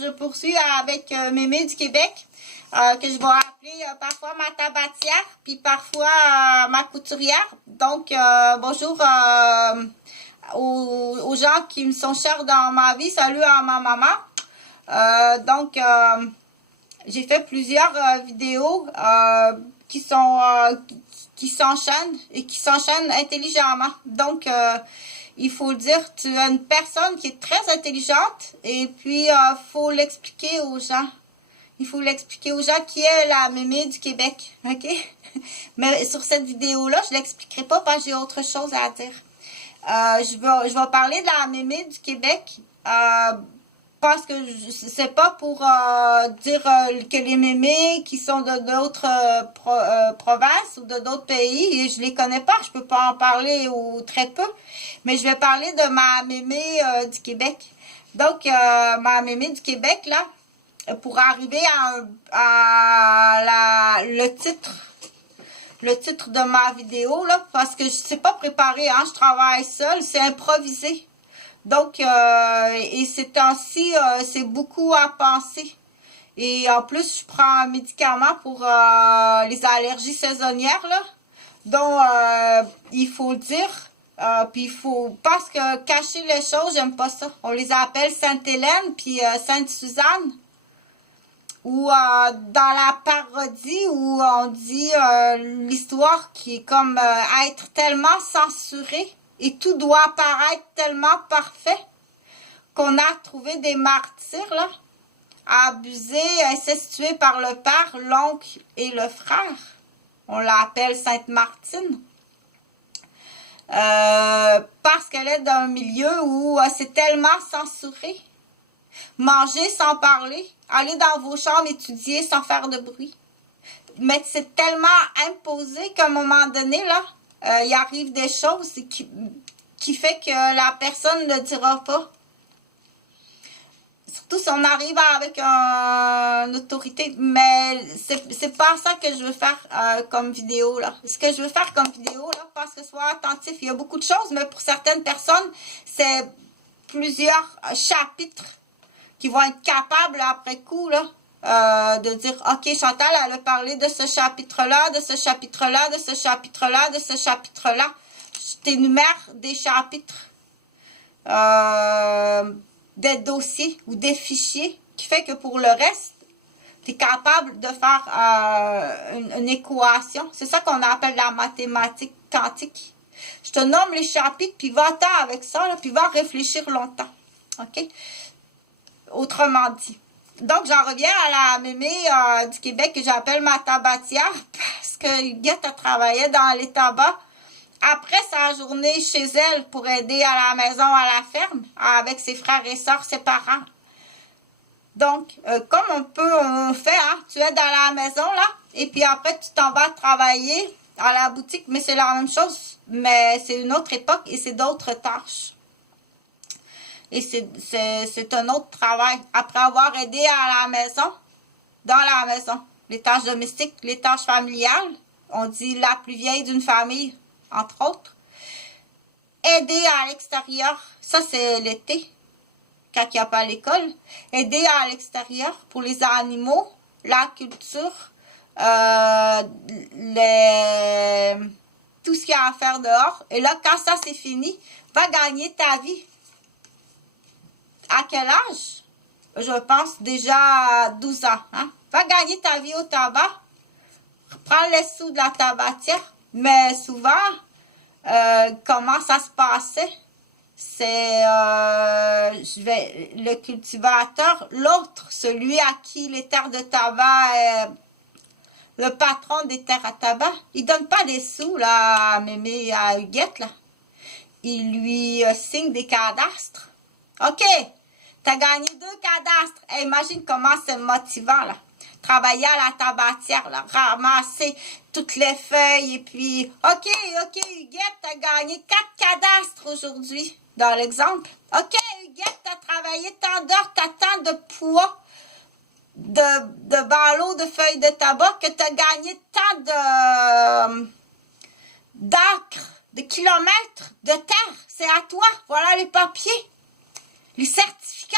je poursuis avec Mémé du Québec, que je vais appeler parfois ma tabatière, puis parfois ma couturière. Donc, bonjour aux gens qui me sont chers dans ma vie. Salut à ma maman. Donc, j'ai fait plusieurs vidéos qui s'enchaînent et qui s'enchaînent intelligemment. Donc, il faut le dire, tu es une personne qui est très intelligente et puis faut l'expliquer aux gens. Il faut l'expliquer aux gens qui est la Mémé du Québec, ok? Mais sur cette vidéo-là, je l'expliquerai pas parce que j'ai autre chose à dire. Je vais parler de la Mémé du Québec parce que c'est pas pour dire que les mémés qui sont de d'autres provinces ou de d'autres pays, et je les connais pas, je peux pas en parler ou très peu, mais je vais parler de ma mémé du Québec. Donc, ma mémé du Québec, là, pour arriver à le titre de ma vidéo, là, parce que je sais pas préparer, hein, je travaille seule, c'est improvisé. Donc, et ces temps-ci, c'est beaucoup à penser. Et en plus, je prends un médicament pour les allergies saisonnières, là. Donc, il faut le dire. Puis il faut, parce que cacher les choses, j'aime pas ça. On les appelle Sainte-Hélène puis Sainte-Suzanne. Ou dans la parodie où on dit l'histoire qui est comme être tellement censurée. Et tout doit paraître tellement parfait qu'on a trouvé des martyrs, là, abusés, incestués par le père, l'oncle et le frère. On l'appelle Sainte-Martine. Parce qu'elle est d'un milieu où c'est tellement censuré. Manger sans parler, aller dans vos chambres, étudier sans faire de bruit. Mais c'est tellement imposé qu'à un moment donné, là, il arrive des choses qui fait que la personne ne dira pas. Surtout si on arrive avec une autorité. Mais c'est pas ça que je veux faire comme vidéo, là. Ce que je veux faire comme vidéo, là, parce que soit attentif, il y a beaucoup de choses, mais pour certaines personnes, c'est plusieurs chapitres qui vont être capables, après coup, là, de dire, OK, Chantal, elle a parlé de ce chapitre-là, de ce chapitre-là, de ce chapitre-là, de ce chapitre-là. Je t'énumère des chapitres, des dossiers ou des fichiers, qui fait que pour le reste, tu es capable de faire une équation. C'est ça qu'on appelle la mathématique quantique. Je te nomme les chapitres, puis va-t'en avec ça, là, puis va réfléchir longtemps. OK? Autrement dit. Donc, j'en reviens à la mémé du Québec que j'appelle ma tabatière parce que Huguette a travaillé dans les tabacs après sa journée chez elle pour aider à la maison, à la ferme, avec ses frères et sœurs, ses parents. Donc, comme on fait, hein, tu es dans la maison, là, et puis après, tu t'en vas travailler à la boutique, mais c'est la même chose, mais c'est une autre époque et c'est d'autres tâches. Et c'est un autre travail. Après avoir aidé à la maison, dans la maison, les tâches domestiques, les tâches familiales, on dit la plus vieille d'une famille, entre autres. Aider à l'extérieur, ça c'est l'été, quand il n'y a pas l'école. Aider à l'extérieur pour les animaux, la culture, tout ce qu'il y a à faire dehors. Et là, quand ça c'est fini, va gagner ta vie. À quel âge? Je pense déjà à 12 ans. Hein? Va gagner ta vie au tabac. Prends les sous de la tabatière. Mais souvent, comment ça se passait? C'est le cultivateur, l'autre, celui à qui les terres de tabac est le patron des terres à tabac. Il donne pas des sous là, à Mémé, à Huguette. Là. Il lui signe des cadastres. OK! Tu as gagné 2 cadastres. Hey, imagine comment c'est motivant, là. Travailler à la tabatière, là. Ramasser toutes les feuilles et puis... OK, Huguette, tu as gagné 4 cadastres aujourd'hui, dans l'exemple. OK, Huguette, tu as travaillé tant d'heures, tu as tant de poids de ballots de feuilles de tabac que tu as gagné tant d'acres, de kilomètres de terre. C'est à toi. Voilà les papiers. Les certificats,